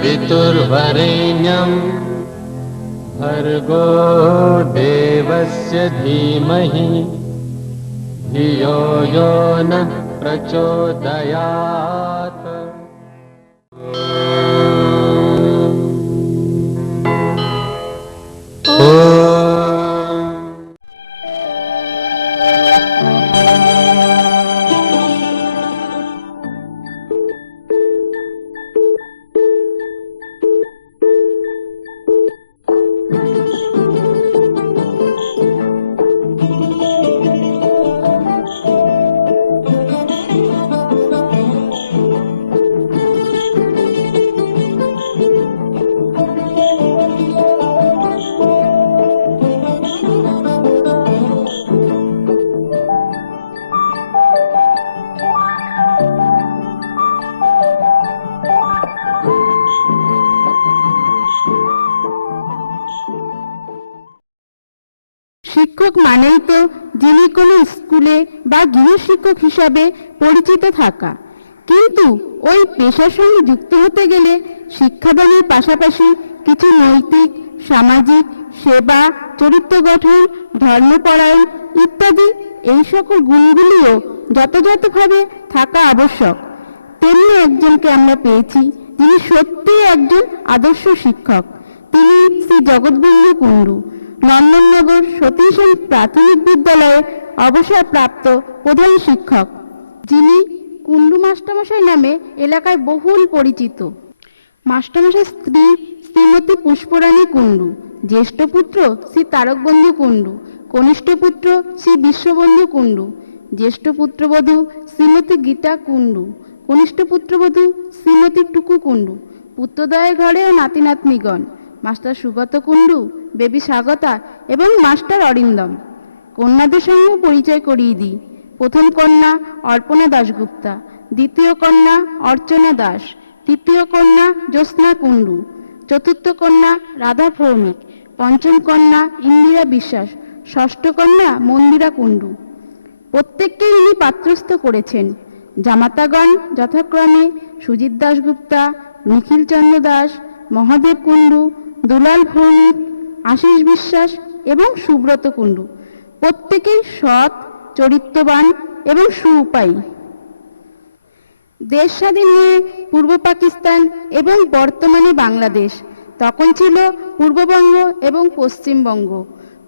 तत्सवितुर्वरेण्यं भर्गो देवस्य धीमहि धियो यो नः प्रचोदयात्। শিক্ষক মানেই তো যিনি কোনো স্কুলে বা গৃহশিক্ষক হিসাবে পরিচিত থাকা, কিন্তু ওই পেশার সঙ্গে যুক্ত হতে গেলে শিক্ষাদানের পাশাপাশি কিছু নৈতিক, সামাজিক, সেবা, চরিত্র গঠন, ধর্মপরায়ণ ইত্যাদি এই সকল গুণগুলিও যথাযথভাবে থাকা আবশ্যক। তেমনি একজনকে আমরা পেয়েছি যিনি সত্যিই একজন আদর্শ শিক্ষক। তিনি শ্রী জগৎবন্ধু কুণ্ডু, নন্দননগর সতীশ প্রাথমিক বিদ্যালয়ের অবসরপ্রাপ্ত প্রধান শিক্ষক, যিনি কুণ্ডু মাস্টারমশাই নামে এলাকায় বহুল পরিচিত। মাস্টারমশাই স্ত্রী শ্রীমতী পুষ্পরানী কুণ্ডু, জ্যেষ্ঠ পুত্র শ্রী তারকবন্ধু কুণ্ডু, কনিষ্ঠ পুত্র শ্রী বিশ্ববন্ধু কুণ্ডু, জ্যেষ্ঠ পুত্রবধূ শ্রীমতী গীতা কুণ্ডু, কনিষ্ঠ পুত্রবধূ শ্রীমতী টুকু কুণ্ডু, পুত্রদয়ের ঘরে ও নাতি নাতনিগণ মাস্টার সুগত কুণ্ডু, বেবি স্বাগতা এবং মাস্টার অরিন্দম। কন্যাদের সঙ্গেও পরিচয় করিয়ে দিই। প্রথম কন্যা অর্পণা দাশগুপ্তা, দ্বিতীয় কন্যা অর্চনা দাস, তৃতীয় কন্যা জ্যোৎস্না কুণ্ডু, চতুর্থ কন্যা রাধা ভৌমিক, পঞ্চম কন্যা ইন্দিরা বিশ্বাস, ষষ্ঠ কন্যা মন্দিরা কুণ্ডু। প্রত্যেককেই উনি পাত্রস্থ করেছেন। জামাতাগণ যথাক্রমে সুজিত দাশগুপ্তা, নিখিল চন্দ্র দাস, মহাদেব কুণ্ডু, দুলাল ভৌমিক, আশিস বিশ্বাস এবং সুব্রত কুণ্ডু। প্রত্যেকেই সৎ, চরিত্রবান এবং সুউপায়ী। দেশ স্বাধীন হয়ে পূর্ব পাকিস্তান এবং বর্তমানে বাংলাদেশ, তখন ছিল পূর্ববঙ্গ এবং পশ্চিমবঙ্গ।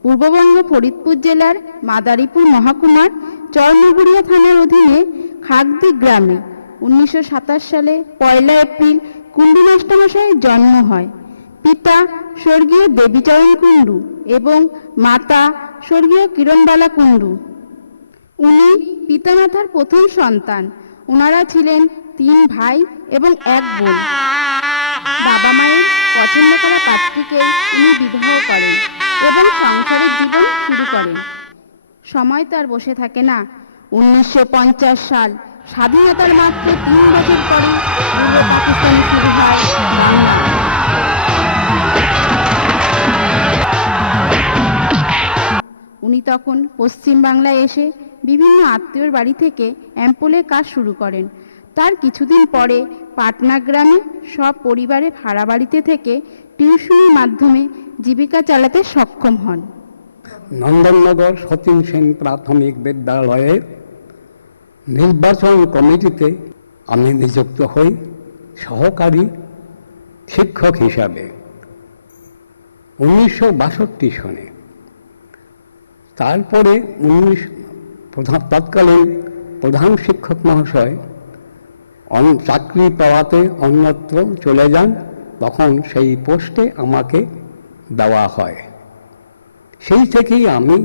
পূর্ববঙ্গ ফরিদপুর জেলার মাদারীপুর মহকুমার চরনগুড়িয়া থানার অধীনে খাগদি গ্রামে 1927 সালে 1 এপ্রিল কুণ্ডু মাস্টারমশাইয়ের জন্ম হয়। পিতা স্বর্গীয় দেবীচরণ কুণ্ডু এবং মাতা স্বর্গীয় কিরণবালা কুণ্ডু। উনি পিতামাতার প্রথম সন্তান। ওনারা ছিলেন 3 ভাই এবং 1 বোন। বাবা মায়ের পছন্দ করা পাত্রীকে উনি বিবাহ করেন এবং সংসারের জীবন শুরু করেন। সময় তো আর বসে থাকে না। 1950 সাল, স্বাধীনতার মাত্র 3 বছর পরে পূর্ব পাকিস্তানে শুরু হয় বাংলা। উনি তখন পশ্চিম বাংলায় এসে বিভিন্ন আত্মীয়র বাড়ি থেকে অ্যাম্পোলের কাজ শুরু করেন। তার কিছুদিন পরে পাটনা গ্রামে সব পরিবারে ভাড়া বাড়িতে থেকে টিউশনের মাধ্যমে জীবিকা চালাতে সক্ষম হন। নন্দননগর সতীশ সেন প্রাথমিক বিদ্যালয়ের নির্বাচন কমিটিতে আমি নিযুক্ত হই সহকারী শিক্ষক হিসাবে 1962 সনে। তারপরে তৎকালীন প্রধান শিক্ষক মহাশয় চাকরি পাওয়াতে অন্যত্র চলে যান, তখন সেই পোস্টে আমাকে দেওয়া হয়। সেই থেকেই আমি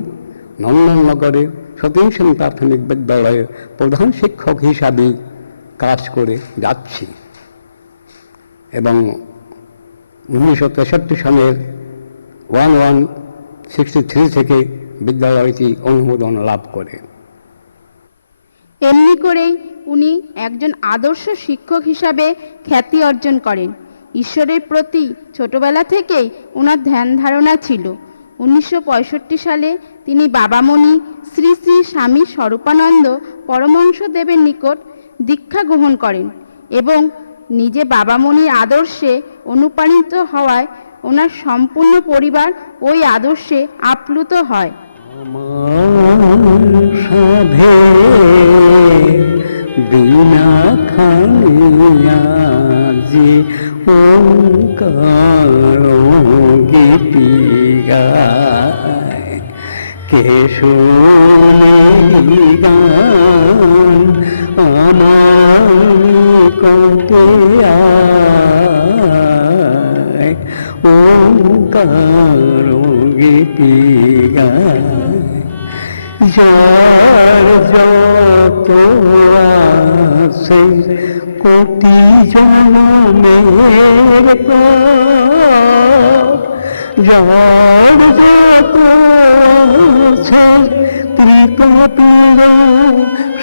নন্দননগরের সতীশ সেন প্রাথমিক বিদ্যালয়ের প্রধান শিক্ষক হিসাবে কাজ করে যাচ্ছি এবং 1963 সনের 1163 থেকে বিদ্যালয়টি অনুমোদন লাভ করে। এমনি করেই উনি একজন আদর্শ শিক্ষক হিসাবে খ্যাতি অর্জন করেন। ঈশ্বরের প্রতি ছোটবেলা থেকেই ওনার ধ্যান ধারণা ছিল। 1965 সালে তিনি বাবামণি শ্রী শ্রী স্বামী স্বরূপানন্দ পরমহংসদেবের নিকট দীক্ষা গ্রহণ করেন এবং নিজে বাবামণির আদর্শে অনুপ্রাণিত হওয়ায় ওনার সম্পূর্ণ পরিবার ওই আদর্শে আপ্লুত হয়। আমার সাধে বিনা খানিয়া যে ওঙ্কার গীতি গায়, কে শুনে গান আমার কণ্ঠে আয়, ওঙ্কার গীতি গায়। যার যত আছে কোটি জনমের পাপ, যার যত আছে ত্রিকোটির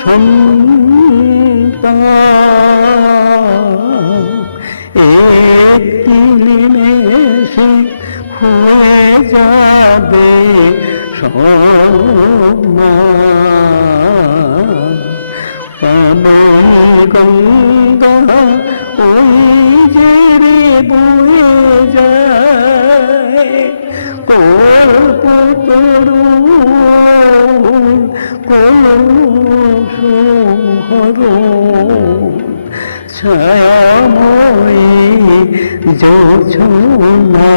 সন্তান, একটি নিমেষে হয়ে যাবে আমার গঙ্গা ওই যে রে বয়ে যায়, কল্প তরুণ কলুষহর ছায়াময়ী যোছনা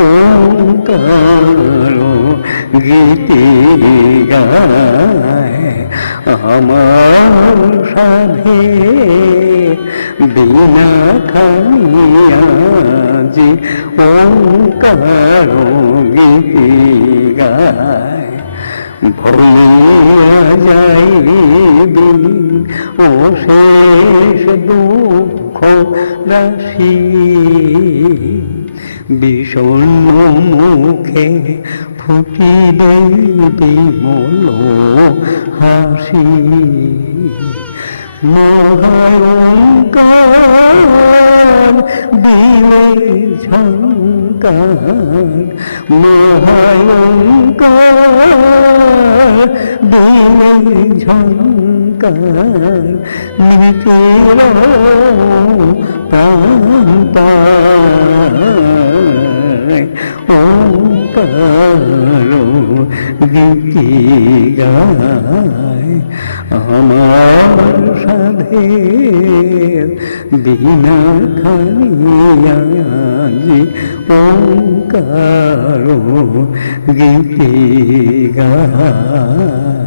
ওঙ্কার গীতি গায়। আমার সাধে বিনা খানিয়া যে ওঙ্কার গীতি গায়। ভুলিয়া যাইবি অশেষ দুঃখ রাশি, বিষণ্ণ মুখে ফুটিবে বিমল হাসি। মহাঙ্কার দিলে ঝঙ্কার, মহাঙ্কার দিলে ঝঙ্কার, নিচের প্রাণ পায় ওঙ্কার গীতি গায়। আমার সাধে বিনা খানিয়া যে ওঙ্কার গীতি গায়।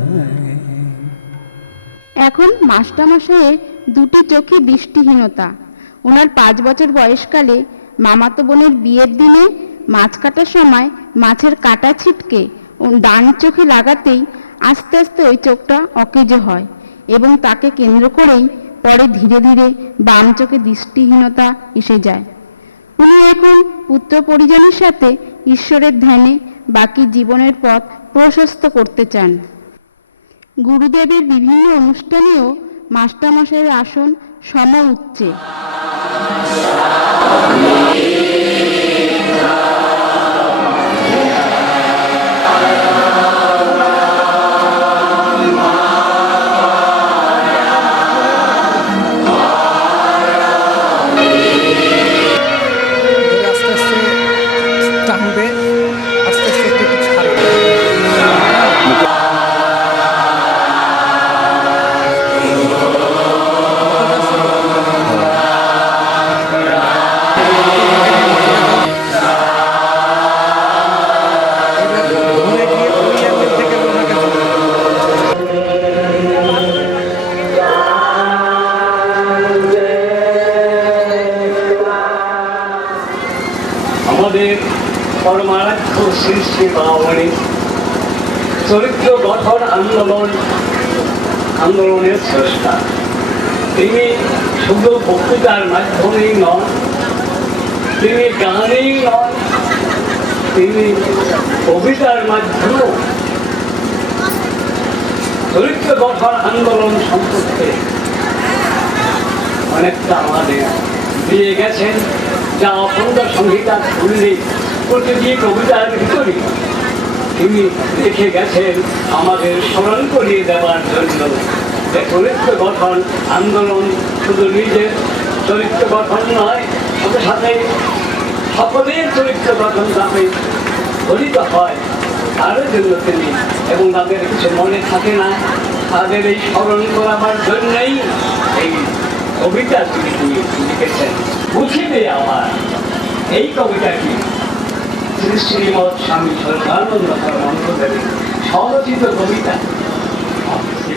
এখন মাস্টারমশাইয়ের দুটি চোখে দৃষ্টিহীনতা। ওনার 5 বছর বয়সকালে মামাতো বোনের বিয়ের দিনে মাছ কাটার সময় মাছের কাটা ছিটকে ডান চোখে লাগাতেই আস্তে আস্তে ওই চোখটা অকেজো হয় এবং তাকে কেন্দ্র করেই পরে ধীরে ধীরে বাম চোখে দৃষ্টিহীনতা এসে যায়। উনি এখন পুত্র পরিজনের সাথে ঈশ্বরের ধ্যানে বাকি জীবনের পথ প্রশস্ত করতে চান। গুরুদেবের বিভিন্ন অনুষ্ঠানেও মাস্টারমশাইয়ের আসন সম উচ্চে। পরমারাধ্য শ্রী শ্রী বামণি চরিত্র গঠন আন্দোলনের স্রষ্টা। তিনি শুধু বক্তৃতার মাধ্যমেই নন, তিনি গানেই নন, তিনি কবিতার মাধ্যমেও চরিত্র গঠন আন্দোলন সম্পর্কে অনেকটা আমাদের দিয়ে গেছেন, যা অখণ্ড সংহিতা খুললে প্রতিটি কবিতার ভিতরে তিনি লিখে গেছেন আমাদের স্মরণ করিয়ে দেওয়ার জন্য। যে চরিত্র গঠন আন্দোলন শুধু নিজের চরিত্র গঠন নয়, সাথে সাথে সকলের চরিত্র গঠন যাতে গঠিত হয় তার জন্য তিনি, এবং তাদের কিছু মনে থাকে না, তাদের এই স্মরণ করাবার জন্যই এই কবিতা তিনি লিখেছেন। বুঝিবে আমার এই কবিতাটি শ্রী শ্রীমৎ স্বামী সর্বানন্দ পরমহংসদেবের স্বরচিত কবিতা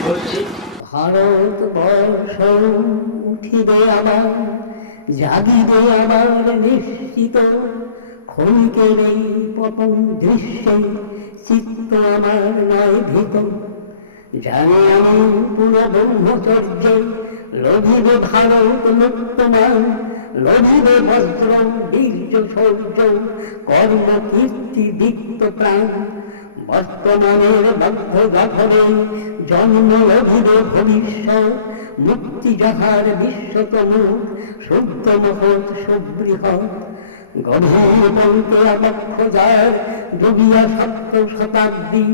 বলছি। ভারতবর্ষ উঠিবে আবার, জাগিবে আবার নিশ্চিত, ক্ষণিকের এই পতন দৃশ্যে চিত্ত আমার নয় ভীত। জানি আমি পুরো ব্রহ্মচর্য, লভিবে ভারত মুক্তমান, লভিবে বস্ত্র বীর্য শৌর্য, কর্ম কীর্তি দীপ্ত প্রাণ। বর্তমানের বদ্ধ গঠনে জন্ম লভিবে ভবিষ্যৎ, মুক্তি যাহার বিশ্বতম শুদ্ধ মহৎ সুবৃহৎ। গভীর বলতে অবক্ষ যার ডুবিয়া সপ্ত শতাব্দী,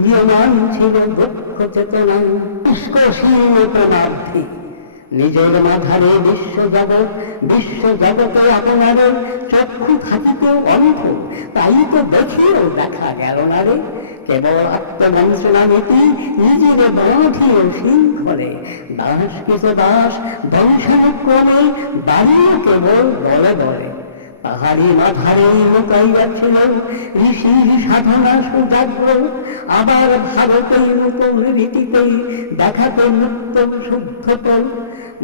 নিয়মান ছিল দক্ষ চেতনা নিষ্কর্ষীণ প্রমার্থী। নিজের মাথারে বিশ্বজগতে আপনার চক্ষু থাকিত অন্ধ, তাই তো দেখিও দেখা গেল না রে। কেবল আত্মবঞ্চনা নীতি নিজের বাঁধিও শৃঙ্খলে, দাস কিছু দাস বংশানুক্রমে দাঁড়িয়ে কেবল বলে বলে। পাহাড়ি মাথারে লুকাইয়াছিল ঋষির সাধনা সুজাগ্র, আবার ভারতের নতুন রীতিতে দেখাত মুক্ত শুদ্ধত।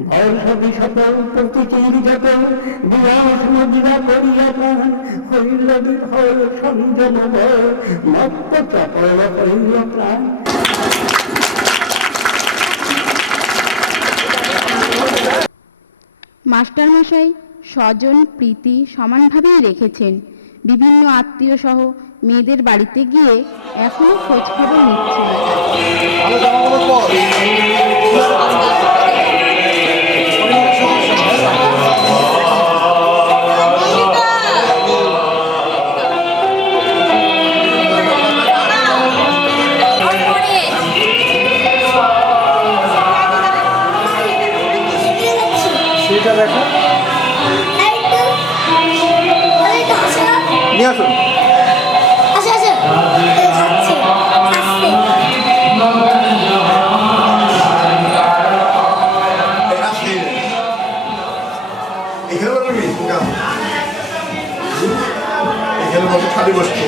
বয়স বিশত প্রতিচির যত বিলাস মদিরা করিয়া প্রাণ, হইল বিভয় সংযম মত্ত চপল হইল প্রাণ। মাস্টারমশাই স্বজন প্রীতি সমানভাবেই রেখেছেন। বিভিন্ন আত্মীয় সহ মেয়েদের বাড়িতে গিয়ে এখনো খোঁজ খবর নিচ্ছেন। সেটা দেখো নিয়ে আসুন। খালি বসতো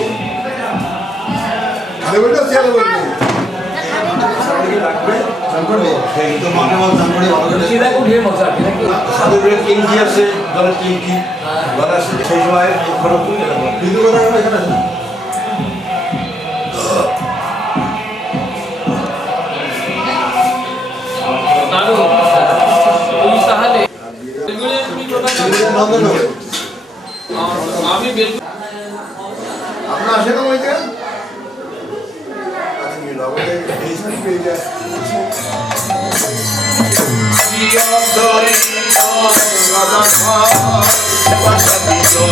খালি বসলে চেয়ারে বসবে কিনকি আছে দলের কিনকি দলের সেই সময় খরচ কিন্তু কথা এখানে আপনার আসে না বলতে ভজপতি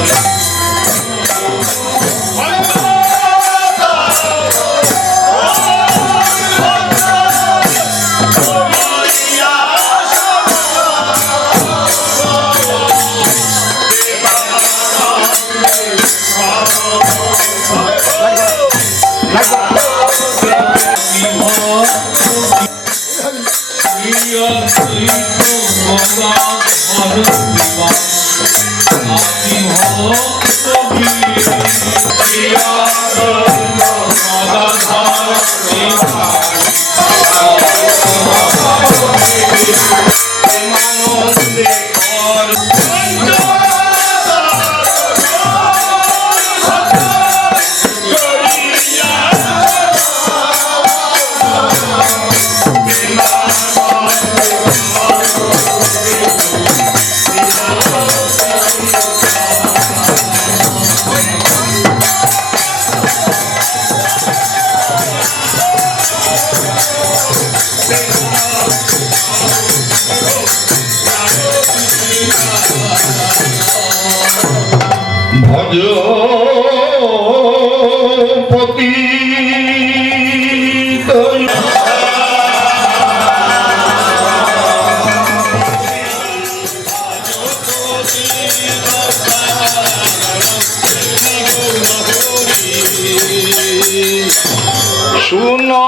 শুনো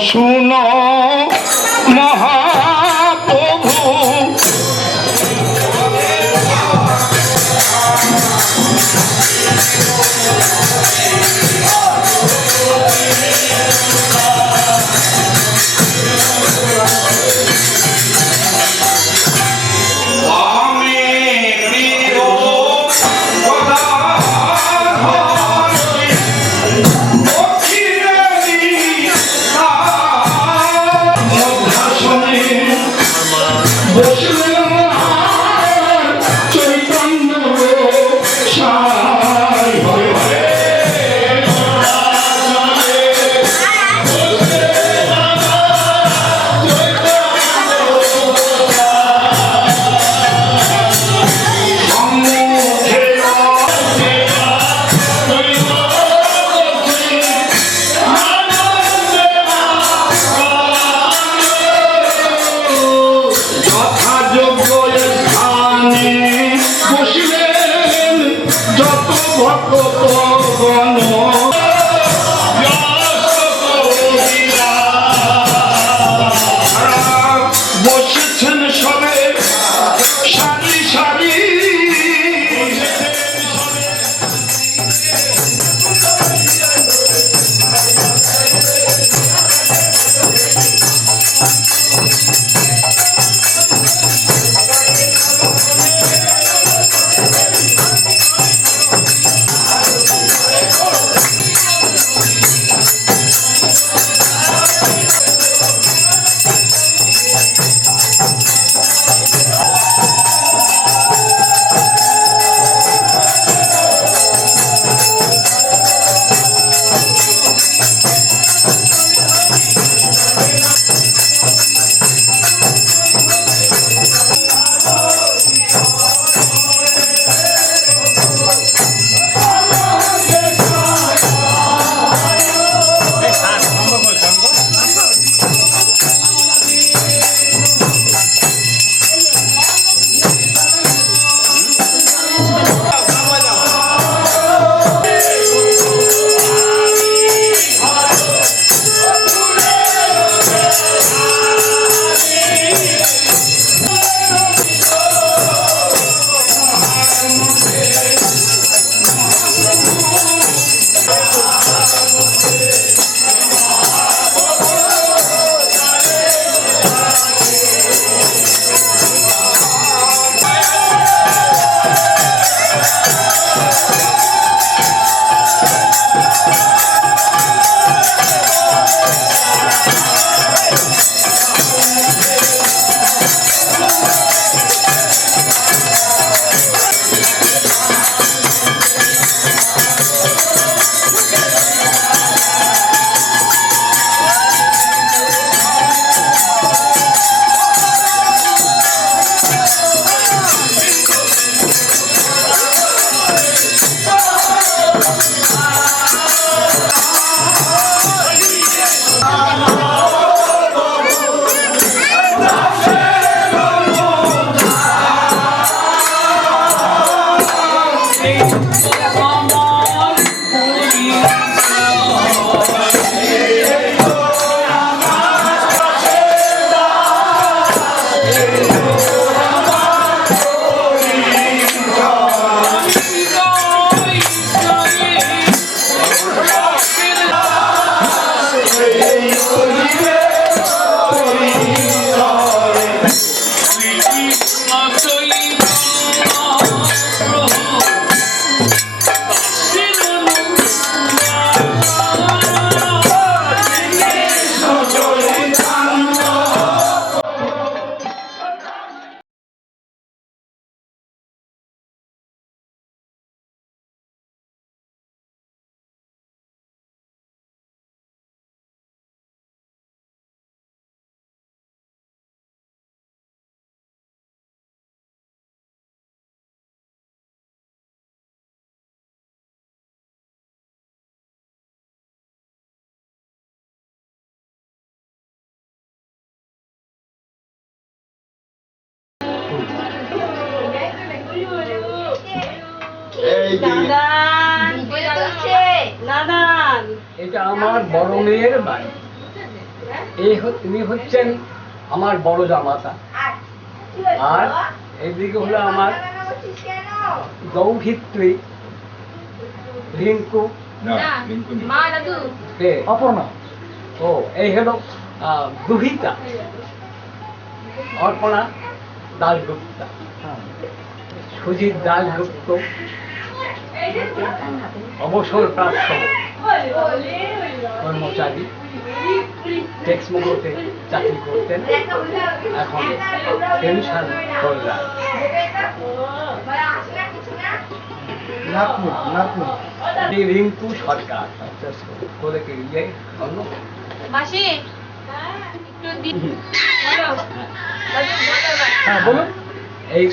শুনো মহাপ্রভু বসেছেন সবে সারি সারি নাদান নাদান এটা আমার বড় মেয়ের বাড়ি। তিনি হচ্ছেন আমার বড় জামাতা, আর এইদিকে হলো আমার দৌহিত্রী রিঙ্কু, অপর্ণা। ও এই হলো দুহিতা অর্পণা দাশগুপ্তা, সুজিত দাশগুপ্ত অবসরপ্রাপ্ত কর্মচারী, টেক্সমোগোতে চাকরি করতেন, এখন পেনশন হোল্ডার। রিঙ্কু সরকার কোলেকে ইয়ে মাসি হ্যাঁ বলুন। এই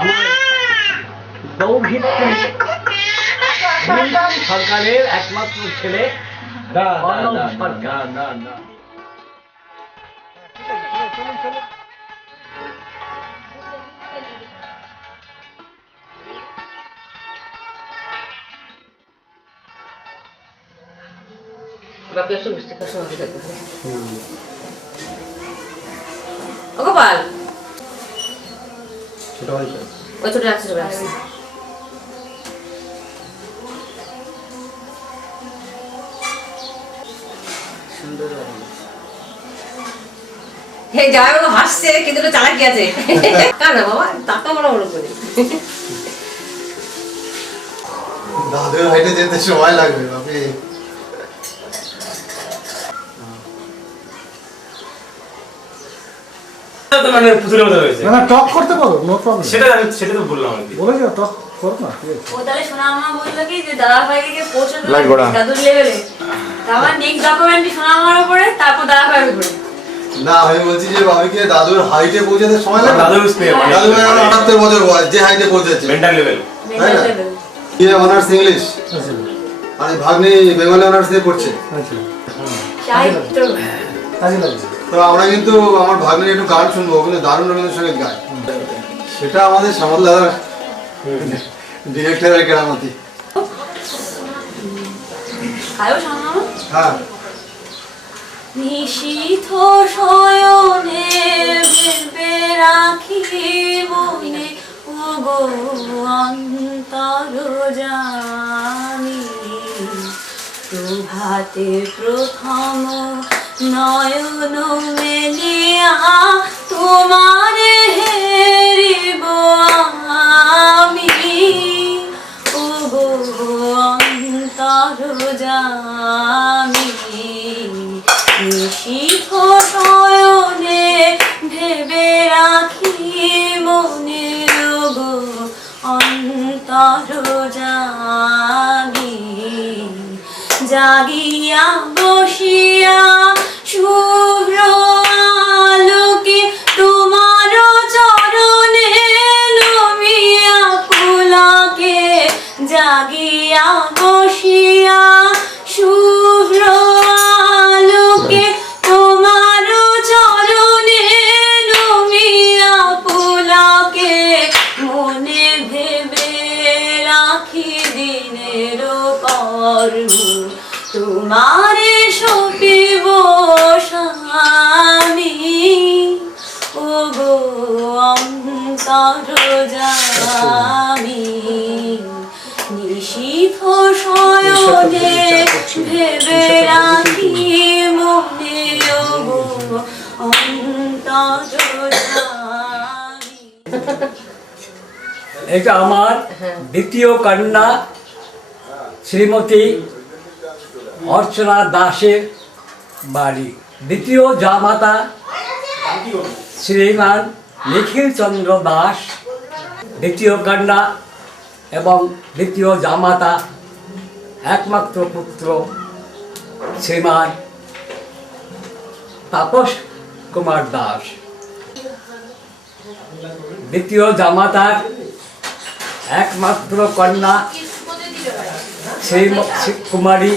আমার দৌহিত্রী সরকারের একমাত্র ছেলে অর্ণব সরকার। গোপাল ছোট ভাই ওই ছোট রাখছি রাখছি হে যাই বাবু হাসছে কিন্তু একটু চালাকি আছে কার না বাবা তাকে বড় বড় করে দাদুর হাইটে যেতে সময় লাগবে বাপি। মানে পুতুলের মতো হয়েছে না টক করতে পারো, নো প্রবলেম। সেটা তো বললাম আর কি। বলেছি টক করো না, ঠিক আছে। ও তাহলে সোনা মা বললো কি যে দাদা ভাইকে পৌঁছে লাইট গোড়া। দাদুর লেভেলে আমার নেক্সট ডকুমেন্ট সোনা মার উপরে তারপর দাদা ভাইয়ের উপরে না আমি বলছি যে বাবিকে দাদুর হাইটে পৌঁছাতে সময় লাগে। দাদুর স্পেয়ার মানে দাদু ভাই 78 বছর বয়স, যে হাইটে পৌঁছেছে। Mental level. তাই না? লেভেল ইয়ে অনার্স ইংলিশ, আচ্ছা আর এই ভাগ্নি বেঙ্গলি অনার্স নিয়ে পড়ছে। আচ্ছা, সাহিত্য কাজে লাগবে। তো আমরা কিন্তু আমার ভাগ্নির একটু গান শুনবো, কিন্তু দারুণ রবীন্দ্রসঙ্গীত গায়। সেটা আমাদের সামাল দাদার ডিরেক্টরের কেরামতি। খায়ও সোনা মামা হ্যাঁ নিশীথ শয়নে ভেবে রাখি মনে ওগো অন্তর জানি প্রভাতে প্রথম নয়ন মেলিয়া তোমার হেরিব আমি ওগো অন্তর জানি নিশীথ শয়নে ভেবে রাখি মনে ওগো অন্তর জাগি জাগিয়া বসিয়া শুভ্র আলোকে তোমার চরণে নমিয়া পুলকে জাগিয়া বসিয়া শুভ্র আলোকে তোমার চরণে নমিয়া পুলকে মনে ভেবে রাখি দিনের কর্ম তোমারে সপিব স্বামী ওগো অন্তর জামি নিশীথ শয়নে ভেবে রাখি মনে ওগো অন্তর জামি। এটা আমার দ্বিতীয় কন্যা শ্রীমতী অর্চনা দাসের বাড়ি। দ্বিতীয় জামাতা শ্রীমান নিখিল চন্দ্র দাস, দ্বিতীয় কন্যা এবং দ্বিতীয় জামাতা একমাত্র পুত্র শ্রীমান তাপস কুমার দাস। দ্বিতীয় জামাতার একমাত্র কন্যা শ্রী কুমারী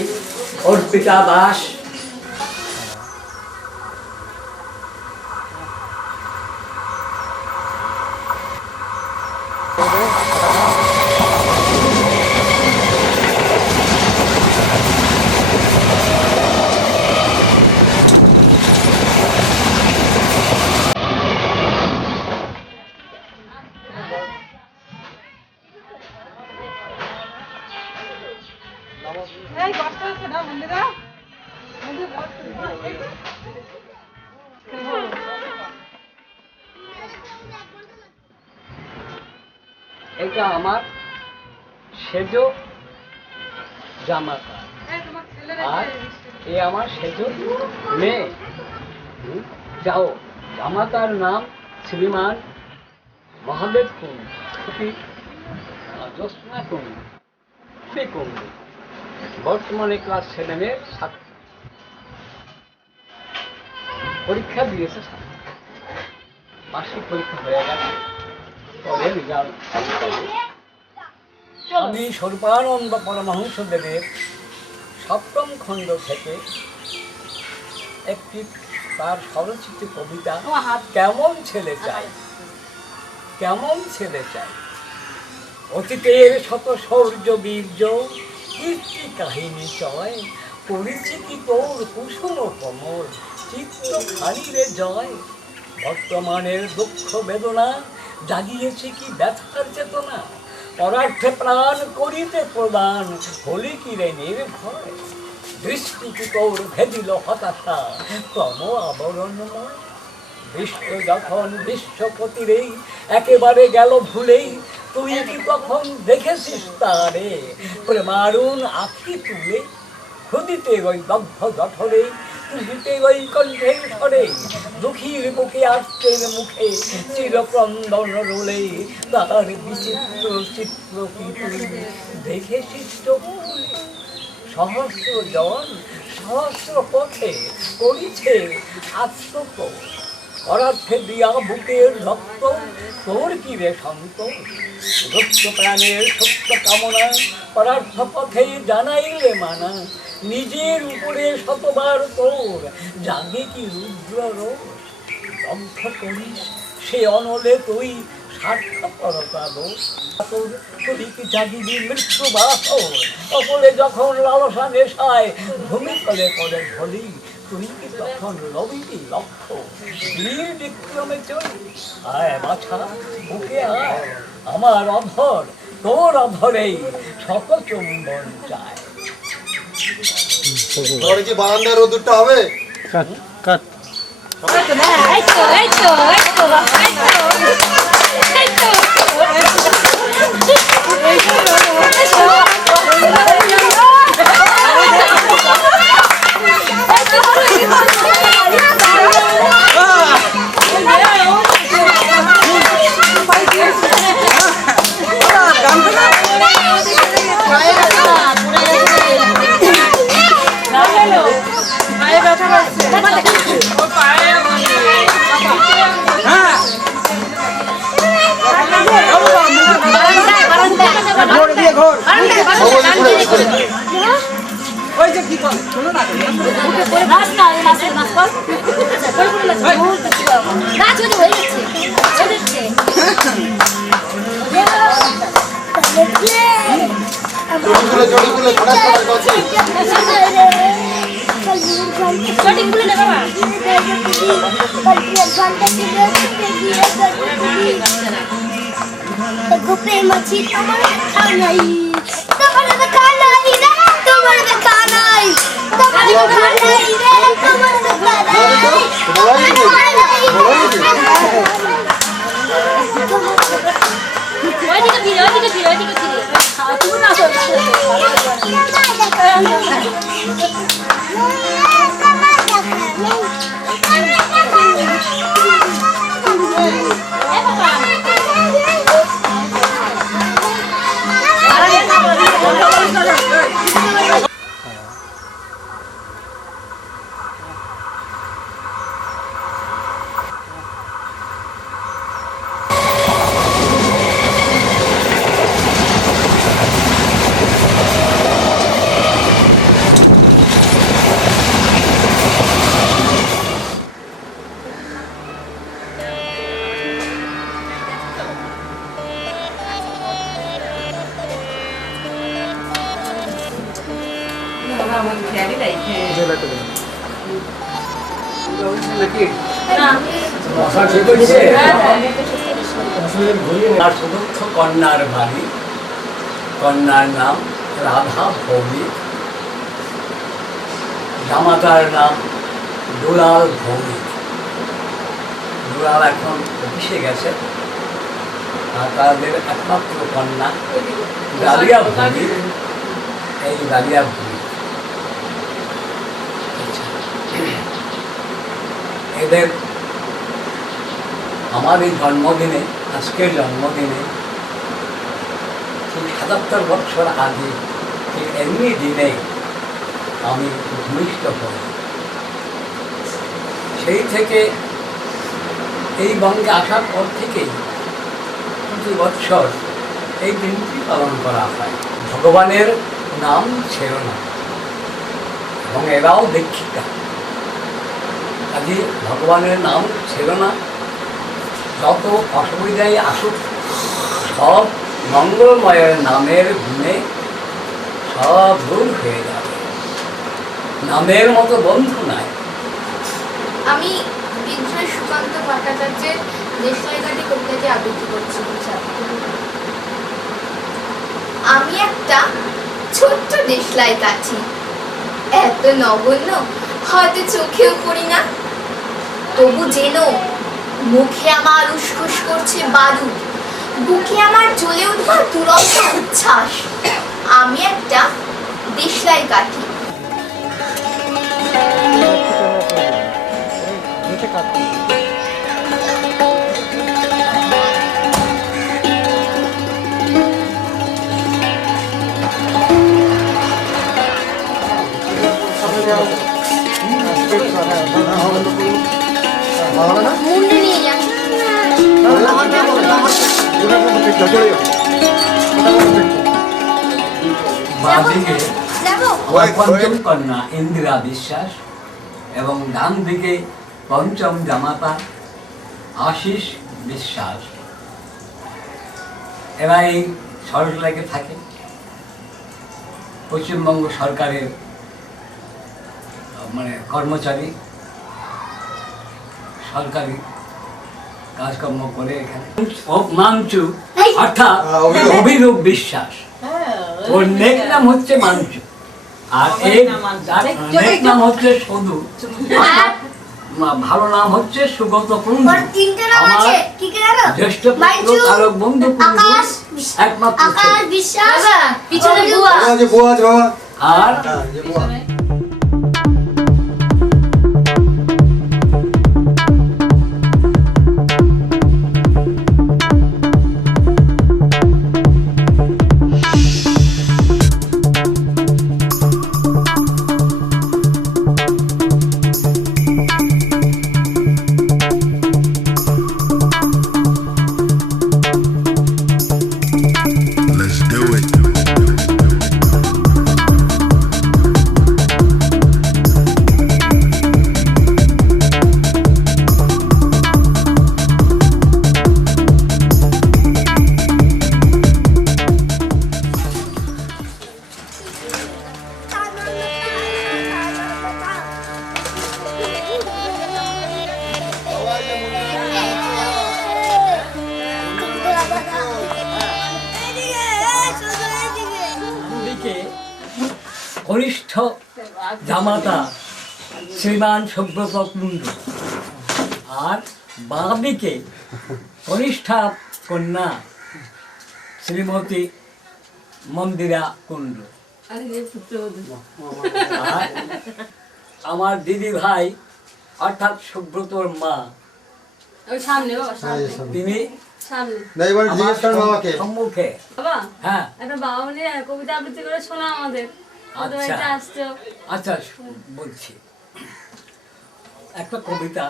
অর্পিতা দাস। এটা আমার সেজ জামাতা, আর এ আমার সেজ মেয়ে। যাও, জামাতার নাম শ্রীমান মহাদেব কুণ্ডু, জ্যোৎস্না কুণ্ডু, কুণ্ডু, বর্তমানে ক্লাস 7-এর ছাত্র। পরীক্ষা দিয়েছে, মাসিক পরীক্ষা হয়ে গেছে, পরে রেজাল্ট। আমি স্বরূপানন্দ পরমহংসদেবের 7ম খণ্ড থেকে একটি তার স্বরচিত কবিতা কেমন ছেলে চাই, কেমন ছেলে চাই। অতীতের শত শৌর্য বীর্য কীর্তি কাহিনী চয়, পরিচিতি তোর কুসুম কমল চিত্ত খানিরে জয়। বর্তমানের দুঃখ বেদনা জাগিয়েছে কি ব্যথার চেতনা, পরার্থে প্রাণ করিতে প্রদান হলি কি রে নির্ভয়। দৃষ্টি কি তোর ভেদিল হতাশা ক্রম আবরণময়। বিশ্ব যখন বিশ্বপতিরেই একেবারে গেল ভুলেই, তুই কি তখন দেখেছিস তারে প্রেমারুণ আখি তুলে। খুদিতে ওই দগ্ধ জঠরে, তুলিতে ওই কণ্ঠের স্বরে, দুঃখীর বুকে আর্তের মুখে চিরক্রন্দন রোলে। তার বিচিত্র চিত্র কি তুই দেখেছিস চোখ খুলে। সহস্র জন সহস্র পথে করিছে আত্মপ, পরার্থে দিয়া বুকের রক্ত তোর কি রে সন্তোষ। রক্ত প্রাণের সত্য কামনা পরার্থ পথে জানাইলে মানা, নিজের উপরে শতবার তোর জাগে কি রুদ্র রোষ। দগ্ধ করিস সে অনলে তুই স্বার্থপরতা দোষ। তুই কি জাগিবি মৃত্যু বাসর, অপরে যখন লালসা নেশায় ভূমিতলে করে ঢলি, তুই কি তখন রবিটি লক্ষ্য বীর বিক্রমে চলি। আয় বাছা বুকে আয়, আমার অধর তোর অধরেই শত চুম্বন চায়। তোর কি বারান্দায় রোদুরটা হবে? কন্যার বাড়ি, কন্যার নাম রাধা ভৌমিক, জামাতার নাম দুলাল ভৌমিক। দুলাল এখন অফিসে গেছে, আর তাদের একমাত্র কন্যা ডালিয়া ভৌমিক। এই ডালিয়া ভৌমিক এদের আমার এই জন্মদিনে, আজকের জন্মদিনে ঠিক ৭৭ বছর আগে ঠিক এমনি দিনে আমি ভূমিষ্ঠ হই। সেই থেকে এই বঙ্গে আসার পর থেকেই প্রতি বৎসর এই দিনটি পালন করা হয়। ভগবানের নাম ছিল না এবং এরাও দীক্ষিতা, কাজে ভগবানের নাম ছিল না। যত অসুবিধায় আসুক সব মঙ্গলময়ের নামের গুণে সব দূর হয়ে যাবে। নামের মতো বন্ধু নাই। আমি বিজয় সুকান্ত ভট্টাচার্যের দেশলাই ঘাটি কবিতাটি আবৃত্তি করছি। আমি একটা ছোট্ট দেশলাই কাঠি, এত নগণ্য হয়তো চোখেও পড়ি না, তবু যেন মুখে আমার উসখুস করছে বারুদ, বুকে আমার জ্বলে উঠা দুরন্ত উচ্ছ্বাস। আমি একটা দেশলাই কাঠি। মুন্ডে নিয়ে যান। বাঁদিকে আমার পঞ্চম কন্যা ইন্দিরা বিশ্বাস এবং ডান দিকে পঞ্চম জামাতা আশিস বিশ্বাস। এরা এই সরকারে থাকে, পশ্চিমবঙ্গ সরকারের মানে কর্মচারী, সরকারি কাজকর্ম করে এখানে। মাঞ্চু অর্থাৎ অভিরূপ বিশ্বাস, ওর নেক নাম হচ্ছে মাঞ্চু, আর এই নেক নাম হচ্ছে সধু, ভালো নাম হচ্ছে সুগত কুণ্ডু। আমার জ্যেষ্ঠ পুত্র তারক বন্ধু কুণ্ডু একমাত্র আর কনিষ্ঠ জামাতা শ্রীমান সুব্রত কুণ্ডু, আর বাঁ দিকে কনিষ্ঠা কন্যা শ্রীমতী মন্দিরা কুণ্ডু। আর আমার দিদি ভাই অর্থাৎ সুব্রতর মা, তিনি সম্মুখে। হ্যাঁ, একটা বাবা নিয়ে কবিতা আবৃত্তি করে শোনা আমাদের। আচ্ছা বলছি একটা কবিতা,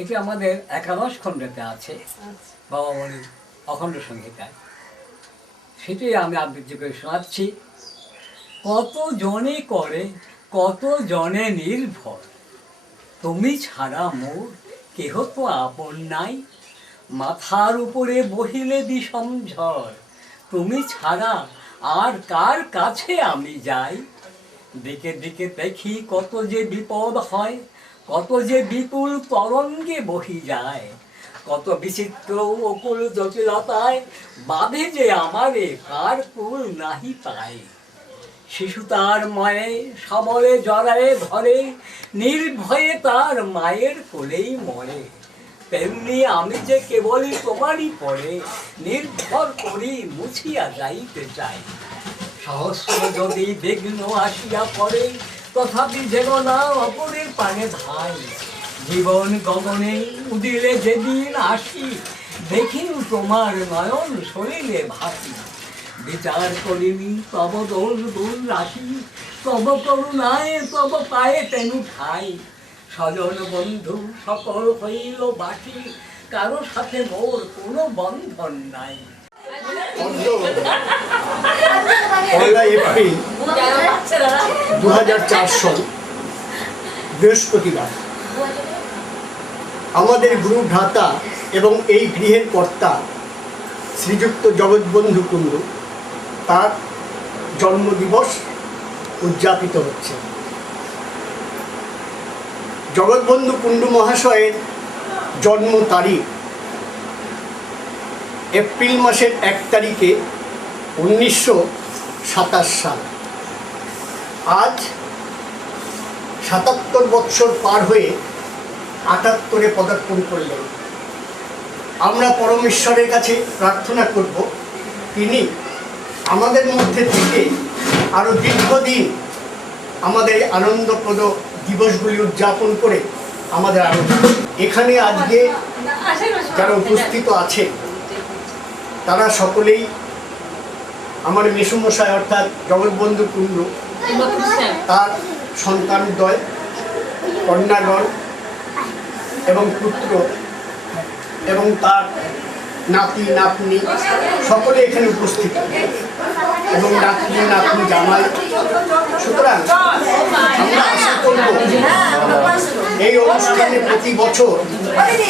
এটি আমাদের একাদশ খণ্ডেতে আছে বাবা মনির অখণ্ড সংহিতায়, সেটাই আমি আবৃত্তি করে শোনাচ্ছি। কত জনে করে কত জনে নির্ভর, তুমি ছাড়া মোর কেহ তো আপন নাই, মাথার উপরে বহিলে বিষম ঝড়, তুমি ছাড়া আর কার কাছে আমি যাই। দিকে দিকে দেখি কত যে বিপদ হয়, কত যে বিপুল তরঙ্গে বহি যায়, কত বিচিত্র অকুল জটিলতায় বাঁধে যে আমারে কার কুল নাহি পায়। শিশু তার মায়ে সবলে জড়ায়ে ধরে, নির্ভয়ে তার মায়ের কোলেই মরে। তেমনি আমি যে কেবলই তোমারই পরে, নির্ভর করি মুছিয়া যাইতে চাই। সহস্র যদি বিঘ্ন আসিয়া পড়ে, তথাপি যেন না অপরের পানে ধাই। জীবন গগনে উদিলে যেদিন আসি, দেখিনু তোমার নয়ন শরীরে ভাসি। বিচার করিনি তব দোষ দূর রাশি, তব করুণায় তব পায়ে তেনু ঠাই। স্বজন বন্ধু সকল হইল বাকি, কারো সাথে মোর কোনো বন্ধন নাই। 1 এপ্রিল 2004 সাল বৃহস্পতিবার আমাদের গুরু ভ্রাতা এবং এই গৃহের কর্তা শ্রীযুক্ত জগৎবন্ধু কুণ্ডু তার জন্মদিবস উদযাপিত হচ্ছে। জগৎবন্ধু কুণ্ডু মহাশয়ের জন্ম তারিখ এপ্রিল মাসের 1 তারিখে 1927 সাল। আজ 77 বৎসর পার হয়ে 78-এ পদার্পণ করলেন। আমরা পরমেশ্বরের কাছে প্রার্থনা করব তিনি আমাদের মধ্যে থেকে আরও দীর্ঘদিন আমাদের আনন্দপ্রদ দিবসগুলি উদযাপন করে আমাদের আনন্দ। এখানে আজকে যারা উপস্থিত আছে তারা সকলেই আমার মেসুমশাই অর্থাৎ জগৎবন্ধু কুণ্ডু, তার সন্তানদ্বয়, কন্যাগণ এবং পুত্র এবং তার নাতি নাতনি সকলে এখানে উপস্থিত এবং নাতনি নাতনি জামাই। সুতরাং আমরা আশা করব এই অনুষ্ঠানে প্রতি বছর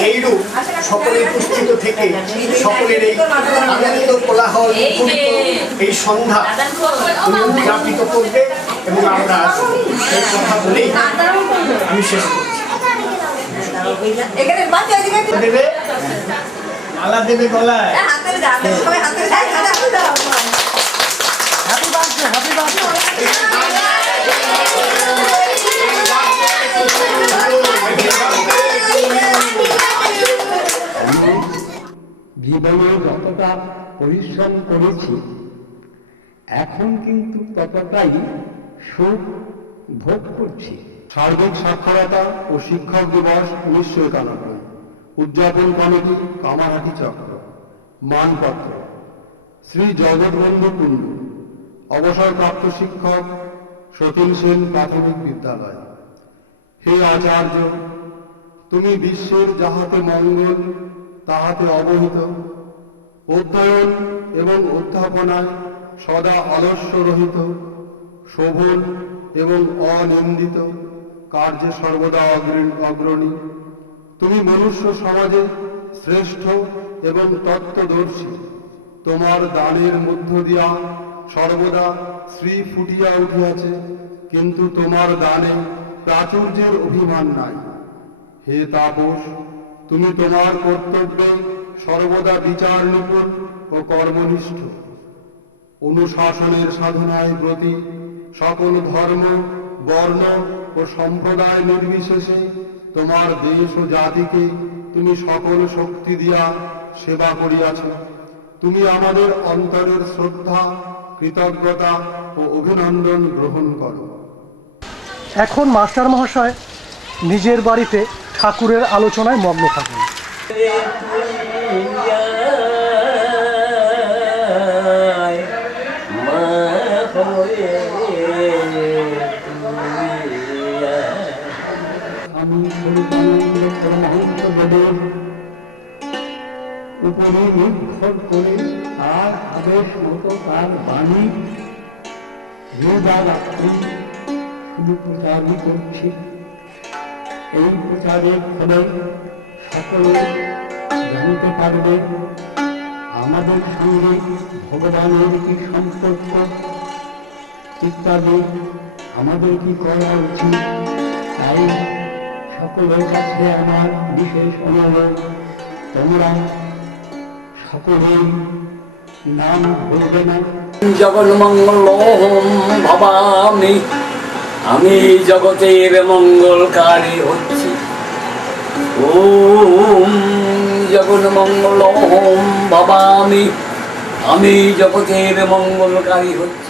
এইরূপ সকলে উপস্থিত থেকে সকলের এই আনন্দ কোলাহল এই সন্ধ্যা উদযাপিত করবে এবং আমরা এই কথা বলেই আমি শেষ করছি। দেবে মালা দেবে গলায়। জীবনে যতটা পরিশ্রম করেছি এখন কিন্তু ততটাই সুখ ভোগ করছি। সার্বিক সাক্ষরতা ও শিক্ষক দিবস 1991 উদযাপন কমিটি কামারহাটি চক্র। মানপত্র শ্রী জগৎবন্ধু কুণ্ডু, অবসরপ্রাপ্ত শিক্ষক, সতীন সেন প্রাথমিক বিদ্যালয়। হে আচার্য, তুমি বিশ্বের যাহাতে মঙ্গল তাহাতে অবহিত, অধ্যয়ন এবং অধ্যাপনায় সদা আলস্য রহিত, শোভন এবং অনিন্দিত, কার্যে সর্বদা অগ্রণী। তুমি মনুষ্য সমাজে শ্রেষ্ঠ এবং তত্ত্বদর্শী। তোমার দানের মধ্য দিয়া সর্বদা শ্রী ফুটিয়া উঠিয়াছে, কিন্তু তোমার দানে প্রাচুর্যের অভিমান নাই। হে তাপস, তুমি তোমার কর্তব্যে সর্বদা বিচার নিপুণ ও কর্মনিষ্ঠ। অনুশাসনের সাধনায় ব্রতী, সকল ধর্ম বর্ণ ও সম্প্রদায় নির্বিশেষে তোমার দেশ ও জাতিকে তুমি সকল শক্তি দিয়া সেবা করিয়াছ। তুমি আমাদের অন্তরের শ্রদ্ধা, কৃতজ্ঞতা ও অভিনন্দন গ্রহণ করো। এখন মাস্টার মহাশয় নিজের বাড়িতে ঠাকুরের আলোচনায় মগ্ন থাকেন। উপরে নির্ভর করে তার আদেশ মতো তার বাণী রাত্রি শুধু প্রচারই করছি। এই প্রচারের ফলে সকলে জানতে পারবে আমাদের সঙ্গে ভগবানের কি সম্পর্ক ইত্যাদি, আমাদের কি করা উচিত। তাই সকলের কাছে আমার বিশেষ অনুরোধ, তোমরা সকলেই নাম বলবে না, জগন্মঙ্গলম ভবামি, আমি জগতের মঙ্গলকারী হচ্ছি। ওম জগন্মঙ্গলম ভবামি, আমি জগতের মঙ্গলকারী হচ্ছি।